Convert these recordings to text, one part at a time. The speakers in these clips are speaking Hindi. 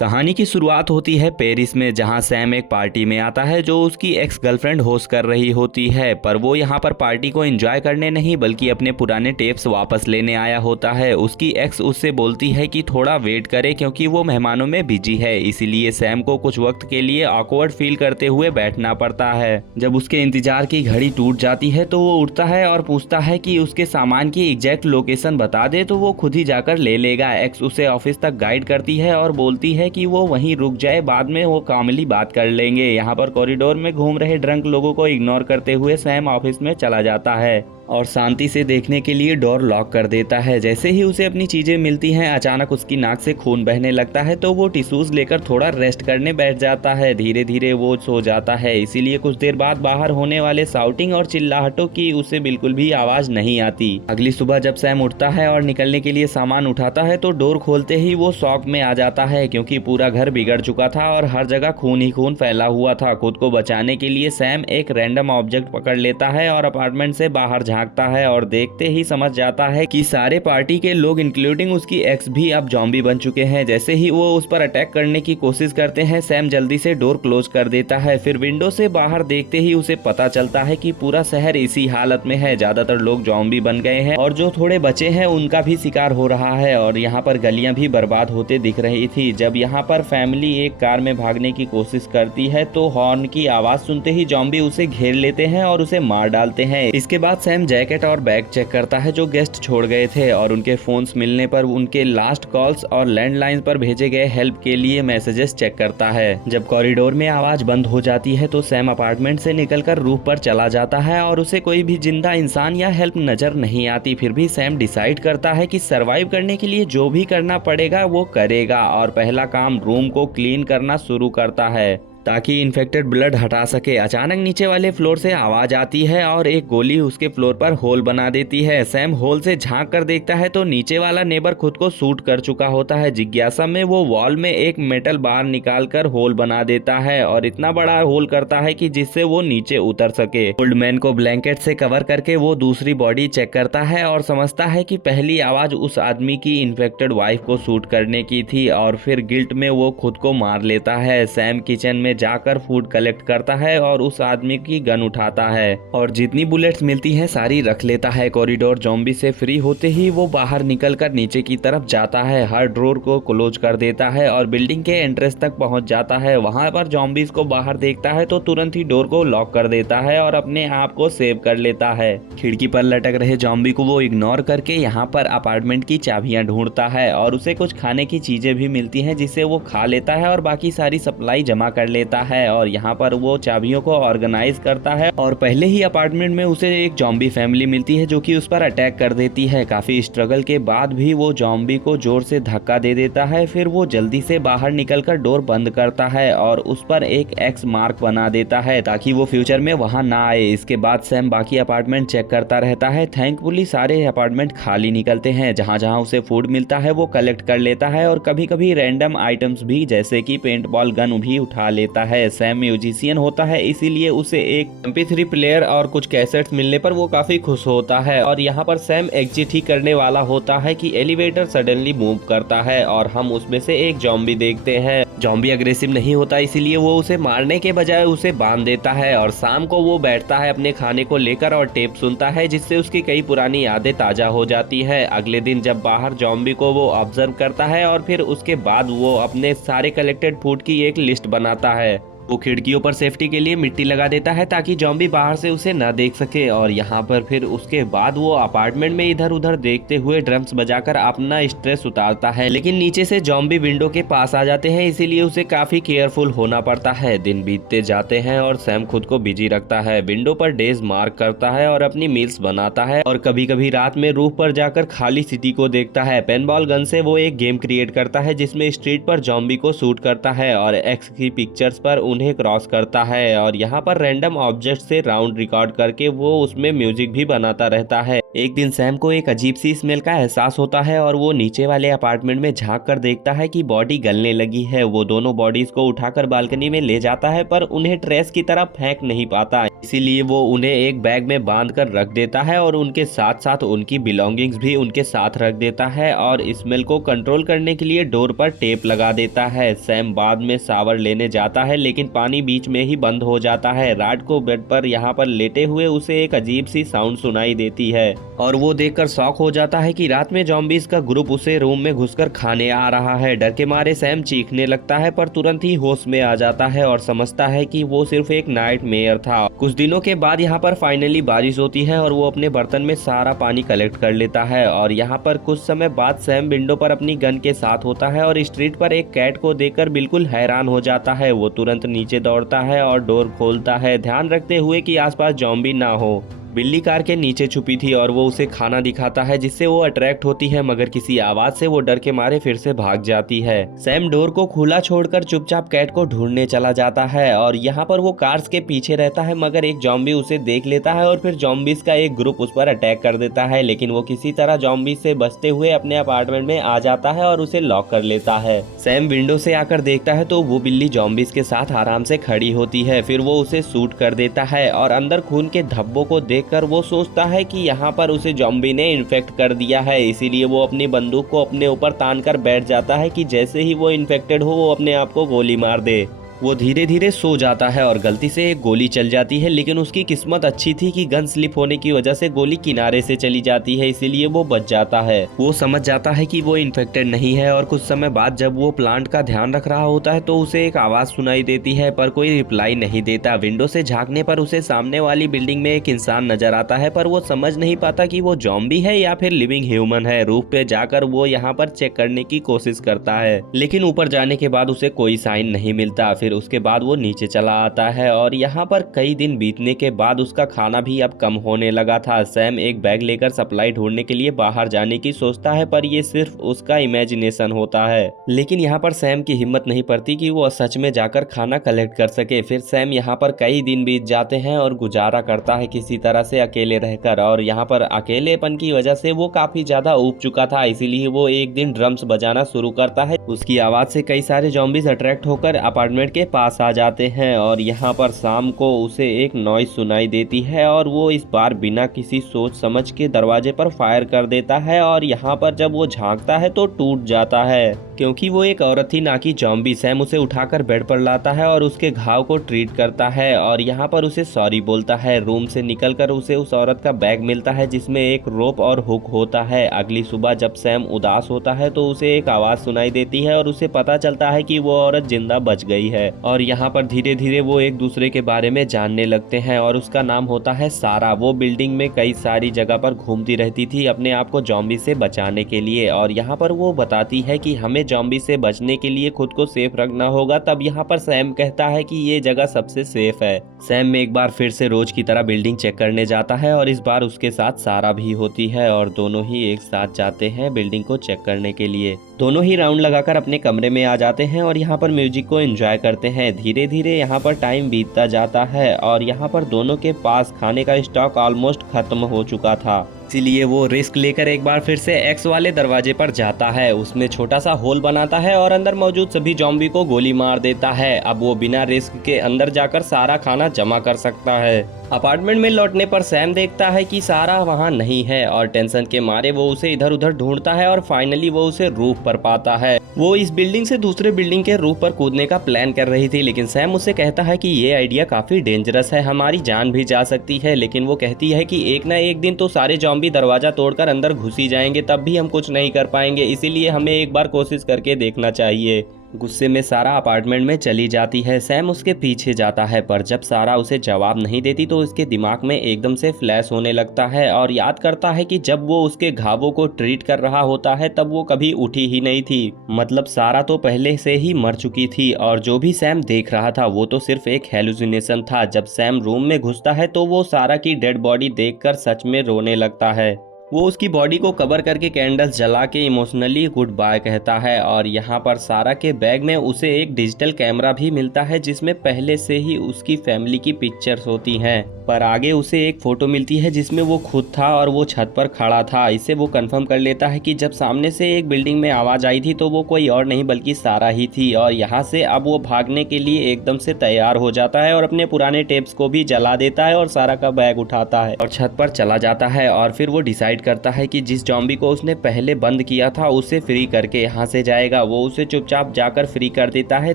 कहानी की शुरुआत होती है पेरिस में, जहां सैम एक पार्टी में आता है जो उसकी एक्स गर्लफ्रेंड होस्ट कर रही होती है। पर वो यहां पर पार्टी को एंजॉय करने नहीं बल्कि अपने पुराने टेप्स वापस लेने आया होता है। उसकी एक्स उससे बोलती है कि थोड़ा वेट करे क्योंकि वो मेहमानों में बिजी है, इसीलिए सैम को कुछ वक्त के लिए ऑकवर्ड फील करते हुए बैठना पड़ता है। जब उसके इंतजार की घड़ी टूट जाती है तो वो उठता है और पूछता है कि उसके सामान की एग्जैक्ट लोकेशन बता दे तो वो खुद ही जाकर ले लेगा। एक्स उसे ऑफिस तक गाइड करती है और बोलती है कि वो वहीं रुक जाए, बाद में वो कामली बात कर लेंगे। यहाँ पर कॉरिडोर में घूम रहे ड्रंक लोगों को इग्नोर करते हुए सैम ऑफिस में चला जाता है और शांति से देखने के लिए डोर लॉक कर देता है। जैसे ही उसे अपनी चीजें मिलती हैं, अचानक उसकी नाक से खून बहने लगता है तो वो टिश्यूज लेकर थोड़ा रेस्ट करने बैठ जाता है। धीरे धीरे वो सो जाता है, इसीलिए कुछ देर बाद बाहर होने वाले शाउटिंग और चिल्लाहटों की उसे बिल्कुल भी आवाज नहीं आती। अगली सुबह जब सैम उठता है और निकलने के लिए सामान उठाता है तो डोर खोलते ही वो शॉक में आ जाता है, क्योंकि पूरा घर बिगड़ चुका था और हर जगह खून ही खून फैला हुआ था। खुद को बचाने के लिए सैम एक रैंडम ऑब्जेक्ट पकड़ लेता है और अपार्टमेंट से बाहर झांकता है और देखते ही समझ जाता है कि सारे पार्टी के लोग इंक्लूडिंग उसकी एक्स भी अब जॉम्बी बन चुके हैं। जैसे ही वो उस पर अटैक करने की कोशिश करते हैं, सैम जल्दी से डोर क्लोज कर देता है। फिर विंडो से बाहर देखते ही उसे पता चलता है कि पूरा शहर इसी हालत में है। ज्यादातर लोग जॉम्बी बन गए हैं और जो थोड़े बचे हैं उनका भी शिकार हो रहा है और यहाँ पर गलियां भी बर्बाद होते दिख रही थी। जब यहाँ पर फैमिली एक कार में भागने की कोशिश करती है तो हॉर्न की आवाज सुनते ही जॉम्बी उसे घेर लेते हैं और उसे मार डालते हैं। इसके बाद सैम जैकेट और बैग चेक करता है जो गेस्ट छोड़ गए थे और उनके फोन्स मिलने पर उनके लास्ट कॉल्स और लैंडलाइन पर भेजे गए हेल्प के लिए मैसेजेस चेक करता है। जब कॉरिडोर में आवाज बंद हो जाती है तो सैम अपार्टमेंट से निकलकर रूफ पर चला जाता है और उसे कोई भी जिंदा इंसान या हेल्प नजर नहीं आती। फिर भी सैम डिसाइड करता है कि सरवाइव करने के लिए जो भी करना पड़ेगा वो करेगा और पहला काम रूम को क्लीन करना शुरू करता है ताकि इन्फेक्टेड ब्लड हटा सके। अचानक नीचे वाले फ्लोर से आवाज आती है और एक गोली उसके फ्लोर पर होल बना देती है। सैम होल से झांक कर देखता है तो नीचे वाला नेबर खुद को शूट कर चुका होता है। जिज्ञासा में वो वॉल में एक मेटल बार निकाल कर होल बना देता है और इतना बड़ा होल करता है कि जिससे वो नीचे उतर सके। ओल्ड मैन को ब्लैंकेट से कवर करके वो दूसरी बॉडी चेक करता है और समझता है कि पहली आवाज उस आदमी की इन्फेक्टेड वाइफ को शूट करने की थी और फिर गिल्ट में वो खुद को मार लेता है। सैम किचन में जाकर फूड कलेक्ट करता है और उस आदमी की गन उठाता है और जितनी बुलेट्स मिलती हैं सारी रख लेता है। कॉरिडोर जॉम्बी से फ्री होते ही वो बाहर निकलकर नीचे की तरफ जाता है, हर ड्रॉर को क्लोज कर देता है और बिल्डिंग के एंट्रेंस तक पहुंच जाता है। वहां पर जॉम्बीज को बाहर देखता है तो तुरंत ही डोर को लॉक कर देता है और अपने आप को सेव कर लेता है। खिड़की पर लटक रहे जॉम्बी को वो इग्नोर करके यहाँ पर अपार्टमेंट की चाबियां ढूंढता है और उसे कुछ खाने की चीजें भी मिलती हैं जिसे वो खा लेता है और बाकी सारी सप्लाई जमा कर लेता है और यहाँ पर वो चाबियों को ऑर्गेनाइज करता है और पहले ही अपार्टमेंट में उसे एक जॉम्बी फैमिली मिलती है जो कि उस पर अटैक कर देती है। काफी स्ट्रगल के बाद भी वो जॉम्बी को जोर से धक्का दे देता है। फिर वो जल्दी से बाहर निकलकर डोर बंद करता है और उस पर एक एक्स मार्क बना देता है ताकि वो फ्यूचर में वहां ना आए। इसके बाद सैम बाकी अपार्टमेंट चेक करता रहता है। थैंकफुली सारे अपार्टमेंट खाली निकलते हैं। जहाँ जहाँ उसे फूड मिलता है वो कलेक्ट कर लेता है और कभी कभी रैंडम आइटम्स भी जैसे कि पेंट बॉल गन भी उठा लेता है। सैम म्यूजिशियन होता है, इसीलिए उसे एक MP3 प्लेयर और कुछ कैसेट्स मिलने पर वो काफी खुश होता है और यहाँ पर सैम एग्जिट ही करने वाला होता है कि एलिवेटर सडनली मूव करता है और हम उसमें से एक जॉम्बी देखते हैं। जॉम्बी अग्रेसिव नहीं होता, इसीलिए वो उसे मारने के बजाय उसे बांध देता है और शाम को वो बैठता है अपने खाने को लेकर और टेप सुनता है जिससे उसकी कई पुरानी यादें ताजा हो जाती है। अगले दिन जब बाहर जॉम्बी को वो ऑब्जर्व करता है और फिर उसके बाद वो अपने सारे कलेक्टेड फूड की एक लिस्ट बनाता है। वो खिड़कियों पर सेफ्टी के लिए मिट्टी लगा देता है ताकि जॉम्बी बाहर से उसे न देख सके और यहाँ पर फिर उसके बाद वो अपार्टमेंट में इधर उधर देखते हुए ड्रम्स बजाकर अपना स्ट्रेस उतारता है। लेकिन नीचे से जॉम्बी विंडो के पास आ जाते हैं, इसीलिए उसे काफी केयरफुल होना पड़ता है। दिन बीतते जाते हैं और सैम खुद को बिजी रखता है, विंडो पर डेज मार्क करता है और अपनी मील्स बनाता है और कभी कभी रात में रूफ पर जाकर खाली सिटी को देखता है। पेनबॉल गन से वो एक गेम क्रिएट करता है जिसमें स्ट्रीट पर जॉम्बी को शूट करता है और एक्स की पिक्चर्स पर उन्हें क्रॉस करता है और यहाँ पर रैंडम ऑब्जेक्ट से राउंड रिकॉर्ड करके वो उसमें म्यूजिक भी बनाता रहता है। एक दिन सैम को एक अजीब सी स्मेल का एहसास होता है और वो नीचे वाले अपार्टमेंट में झांक कर देखता है कि बॉडी गलने लगी है। वो दोनों बॉडीज को उठाकर बालकनी में ले जाता है पर उन्हें ट्रेस की तरह फेंक नहीं पाता, इसीलिए वो उन्हें एक बैग में बांध कर रख देता है और उनके साथ साथ उनकी बिलोंगिंग्स भी उनके साथ रख देता है और स्मेल को कंट्रोल करने के लिए डोर पर टेप लगा देता है। सैम बाद में शावर लेने जाता है लेकिन पानी बीच में ही बंद हो जाता है। रात को बेड पर यहाँ पर लेटे हुए उसे एक अजीब सी साउंड सुनाई देती है और वो देखकर शॉक हो जाता है कि रात में ज़ॉम्बीज़ का ग्रुप उसे रूम में घुसकर खाने आ रहा है। डर के मारे सैम चीखने लगता है पर तुरंत ही होश में आ जाता है और समझता है कि वो सिर्फ एक नाइटमेयर था। कुछ दिनों के बाद यहाँ पर फाइनली बारिश होती है और वो अपने बर्तन में सारा पानी कलेक्ट कर लेता है और यहाँ पर कुछ समय बाद सैम विंडो पर अपनी गन के साथ होता है और स्ट्रीट पर एक कैट को देखकर बिल्कुल हैरान हो जाता है। वो तुरंत नीचे दौड़ता है और डोर खोलता है, ध्यान रखते हुए कि आसपास ज़ॉम्बी ना हो। बिल्ली कार के नीचे छुपी थी और वो उसे खाना दिखाता है जिससे वो अट्रैक्ट होती है, मगर किसी आवाज से वो डर के मारे फिर से भाग जाती है। सैम डोर को खुला छोड़कर चुपचाप कैट को ढूंढने चला जाता है और यहाँ पर वो कार्स के पीछे रहता है, मगर एक ज़ॉम्बी उसे देख लेता है और फिर ज़ॉम्बीज का एक ग्रुप उस पर अटैक कर देता है, लेकिन वो किसी तरह ज़ॉम्बीज से बचते हुए अपने अपार्टमेंट में आ जाता है और उसे लॉक कर लेता है। सैम विंडो से आकर देखता है तो वो बिल्ली ज़ॉम्बीज के साथ आराम से खड़ी होती है। फिर वो उसे शूट कर देता है और अंदर खून के धब्बों को देखकर वो सोचता है कि यहाँ पर उसे ज़ॉम्बी ने इन्फेक्ट कर दिया है, इसीलिए वो अपनी बंदूक को अपने ऊपर तान कर बैठ जाता है कि जैसे ही वो इन्फेक्टेड हो वो अपने आप को गोली मार दे। वो धीरे धीरे सो जाता है और गलती से एक गोली चल जाती है, लेकिन उसकी किस्मत अच्छी थी कि गन स्लिप होने की वजह से गोली किनारे से चली जाती है, इसीलिए वो बच जाता है। वो समझ जाता है कि वो इन्फेक्टेड नहीं है और कुछ समय बाद जब वो प्लांट का ध्यान रख रहा होता है तो उसे एक आवाज सुनाई देती है पर कोई रिप्लाई नहीं देता। विंडो से झांकने पर उसे सामने वाली बिल्डिंग में एक इंसान नजर आता है पर वो समझ नहीं पाता कि वो ज़ॉम्बी है या फिर लिविंग ह्यूमन है। रूफ पे जाकर वो यहाँ पर चेक करने की कोशिश करता है, लेकिन ऊपर जाने के बाद उसे कोई साइन नहीं मिलता। फिर उसके बाद वो नीचे चला आता है और यहाँ पर कई दिन बीतने के बाद उसका खाना भी अब कम होने लगा था। सैम एक बैग लेकर सप्लाई ढूंढने के लिए बाहर जाने की सोचता है पर ये सिर्फ उसका इमेजिनेशन होता है, लेकिन यहाँ पर सैम की हिम्मत नहीं पड़ती कि वो सच में जाकर खाना कलेक्ट कर सके। फिर सैम यहाँ पर कई दिन बीत जाते हैं और गुजारा करता है किसी तरह से अकेले रहकर, और यहाँ पर अकेलेपन की वजह से वो काफी ज्यादा ऊब चुका था, इसीलिए वो एक दिन ड्रम्स बजाना शुरू करता है। उसकी आवाज से कई सारे ज़ॉम्बीज अट्रैक्ट होकर अपार्टमेंट के पास आ जाते हैं और यहाँ पर शाम को उसे एक नॉइज सुनाई देती है और वो इस बार बिना किसी सोच समझ के दरवाजे पर फायर कर देता है और यहाँ पर जब वो झांकता है तो टूट जाता है, क्योंकि वो एक औरत थी ना कि ज़ॉम्बी। सैम उसे उठाकर बेड पर लाता है और उसके घाव को ट्रीट करता है और यहाँ पर उसे सॉरी बोलता है। रूम से निकलकर उसे उस औरत का बैग मिलता है जिसमें एक रोप और हुक होता है। अगली सुबह जब सैम उदास होता है तो उसे एक आवाज सुनाई देती है और उसे पता चलता है कि वो औरत जिंदा बच गई है और यहाँ पर धीरे धीरे वो एक दूसरे के बारे में जानने लगते हैं और उसका नाम होता है सारा। वो बिल्डिंग में कई सारी जगह पर घूमती रहती थी अपने आप को ज़ॉम्बी से बचाने के लिए, और यहाँ पर वो बताती है कि हमें ज़ॉम्बी से बचने के लिए खुद को सेफ रखना होगा। तब यहाँ पर सैम कहता है कि ये जगह सबसे सेफ है। सैम एक बार फिर से रोज की तरह बिल्डिंग चेक करने जाता है और इस बार उसके साथ सारा भी होती है और दोनों ही एक साथ जाते हैं बिल्डिंग को चेक करने के लिए। दोनों ही राउंड लगाकर अपने कमरे में आ जाते हैं और यहाँ पर म्यूजिक को एंजॉय करते हैं। धीरे धीरे यहाँ पर टाइम बीतता जाता है और यहाँ पर दोनों के पास खाने का स्टॉक ऑलमोस्ट खत्म हो चुका था, इसीलिए वो रिस्क लेकर एक बार फिर से एक्स वाले दरवाजे पर जाता है। उसमें छोटा सा होल बनाता है और अंदर मौजूद सभी ज़ॉम्बी को गोली मार देता है। अब वो बिना रिस्क के अंदर जाकर सारा खाना जमा कर सकता है। अपार्टमेंट में लौटने पर सैम देखता है कि सारा वहाँ नहीं है और टेंशन के मारे वो उसे इधर उधर ढूंढता है और फाइनली वो उसे रूफ पर पाता है। वो इस बिल्डिंग से दूसरे बिल्डिंग के रूफ पर कूदने का प्लान कर रही थी, लेकिन सैम उसे कहता है कि ये आइडिया काफी डेंजरस है, हमारी जान भी जा सकती है। लेकिन वो कहती है कि एक ना एक दिन तो सारे ज़ॉम्बी दरवाजा तोड़कर अंदर घुस ही जाएंगे, तब भी हम कुछ नहीं कर पाएंगे, इसीलिए हमें एक बार कोशिश करके देखना चाहिए। गुस्से में सारा अपार्टमेंट में चली जाती है। सैम उसके पीछे जाता है पर जब सारा उसे जवाब नहीं देती तो उसके दिमाग में एकदम से फ्लैश होने लगता है और याद करता है कि जब वो उसके घावों को ट्रीट कर रहा होता है तब वो कभी उठी ही नहीं थी। मतलब सारा तो पहले से ही मर चुकी थी और जो भी सैम देख रहा था वो तो सिर्फ एक हेलुसिनेशन था। जब सैम रूम में घुसता है तो वो सारा की डेड बॉडी देखकर सच में रोने लगता है वो उसकी बॉडी को कवर करके कैंडल्स जला के इमोशनली गुड बाय कहता है और यहाँ पर सारा के बैग में उसे एक डिजिटल कैमरा भी मिलता है जिसमें पहले से ही उसकी फैमिली की पिक्चर्स होती हैं। पर आगे उसे एक फोटो मिलती है जिसमें वो खुद था और वो छत पर खड़ा था। इससे वो कंफर्म कर लेता है कि जब सामने से एक बिल्डिंग में आवाज आई थी तो वो कोई और नहीं बल्कि सारा ही थी और यहाँ से अब वो भागने के लिए एकदम से तैयार हो जाता है और अपने पुराने टेप्स को भी जला देता है और सारा का बैग उठाता है और छत पर चला जाता है। और फिर वो डिसाइड करता है कि जिस जॉम्बी को उसने पहले बंद किया था उसे फ्री करके यहाँ से जाएगा। वो उसे चुपचाप जाकर फ्री कर देता है।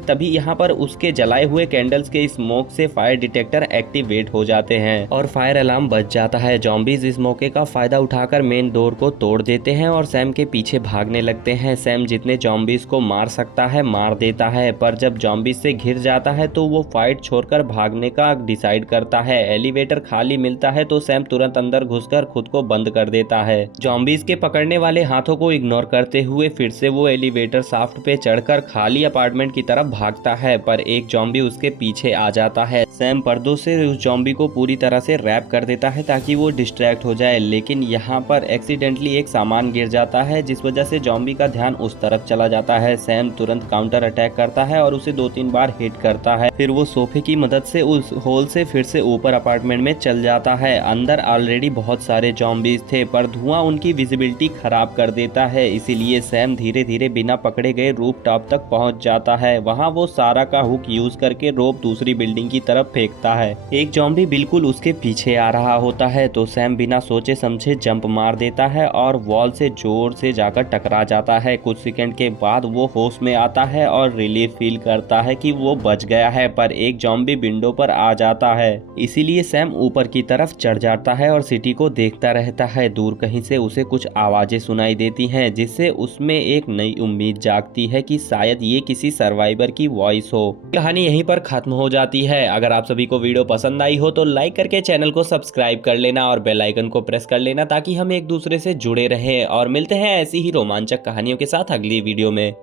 तभी यहाँ पर उसके जलाए हुए कैंडल्स के स्मोक से फायर डिटेक्टर एक्टिवेट हो जाते हैं और फायर अलार्म बज जाता है। जॉम्बीज इस मौके का फायदा उठाकर मेन डोर को तोड़ देते हैं और सैम के पीछे भागने लगते हैं। सैम जितने जॉम्बीज को मार सकता है मार देता है, पर जब जॉम्बीज से घिर जाता है तो वो फाइट छोड़कर भागने का डिसाइड करता है। एलिवेटर खाली मिलता है तो सैम तुरंत अंदर घुसकर खुद को बंद कर देता है। जॉम्बीज के पकड़ने वाले हाथों को इग्नोर करते हुए फिर से वो एलिवेटर शाफ्ट पे चढ़कर खाली अपार्टमेंट की तरफ भागता है, पर एक जॉम्बी उसके पीछे आ जाता है। सैम पर्दों से उस जॉम्बी को पूरी तरह से रैप कर देता है ताकि वो डिस्ट्रैक्ट हो जाए, लेकिन यहाँ पर एक्सीडेंटली एक सामान गिर जाता है जिस वजह से जॉम्बी का ध्यान उस तरफ चला जाता है। सैम तुरंत काउंटर अटैक करता है और उसे 2-3 बार हिट करता है। फिर वो सोफे की मदद से उस होल से फिर से ऊपर अपार्टमेंट में चल जाता है। अंदर ऑलरेडी बहुत सारे जॉम्बीज थे पर धुआं उनकी विजिबिलिटी खराब कर देता है, इसीलिए सैम धीरे धीरे बिना पकड़े गए रूफ टॉप तक पहुंच जाता है। वहां वो सारा का हुक यूज करके रोप दूसरी बिल्डिंग की तरफ फेंकता है। एक जॉम्बी बिल्कुल उसके पीछे आ रहा होता है तो सैम बिना सोचे समझे जंप मार देता है और वॉल से जोर से जाकर टकरा जाता है। कुछ सेकंड के बाद वो होश में आता है और रिलीफ फील करता है कि वो बच गया है, पर एक जॉम्बी विंडो पर आ जाता है। इसीलिए सैम ऊपर की तरफ चढ़ जाता है और सिटी को देखता रहता है। दूर कहीं से उसे कुछ आवाजें सुनाई देती हैं जिससे उसमें एक नई उम्मीद जागती है कि शायद ये किसी सर्वाइवर की वॉइस हो। कहानी यहीं पर खत्म हो जाती है। अगर आप सभी को वीडियो पसंद आई हो तो लाइक करके चैनल को सब्सक्राइब कर लेना और बेल आइकन को प्रेस कर लेना ताकि हम एक दूसरे से जुड़े रहें और मिलते हैं ऐसी ही रोमांचक कहानियों के साथ अगली वीडियो में।